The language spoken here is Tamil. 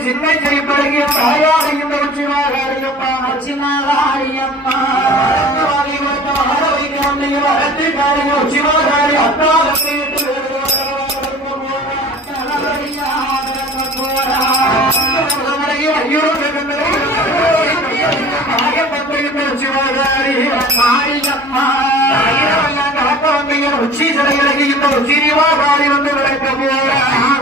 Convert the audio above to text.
சின்ன சிரிப்பழகிய தாயாக இந்த உச்சிமாகாரியம்மா உச்சிமாகாரியம்மா உச்சிமாகாரி உச்சி சிலையிலகி இந்த உச்சிமாகாரி வந்து விளக்க போற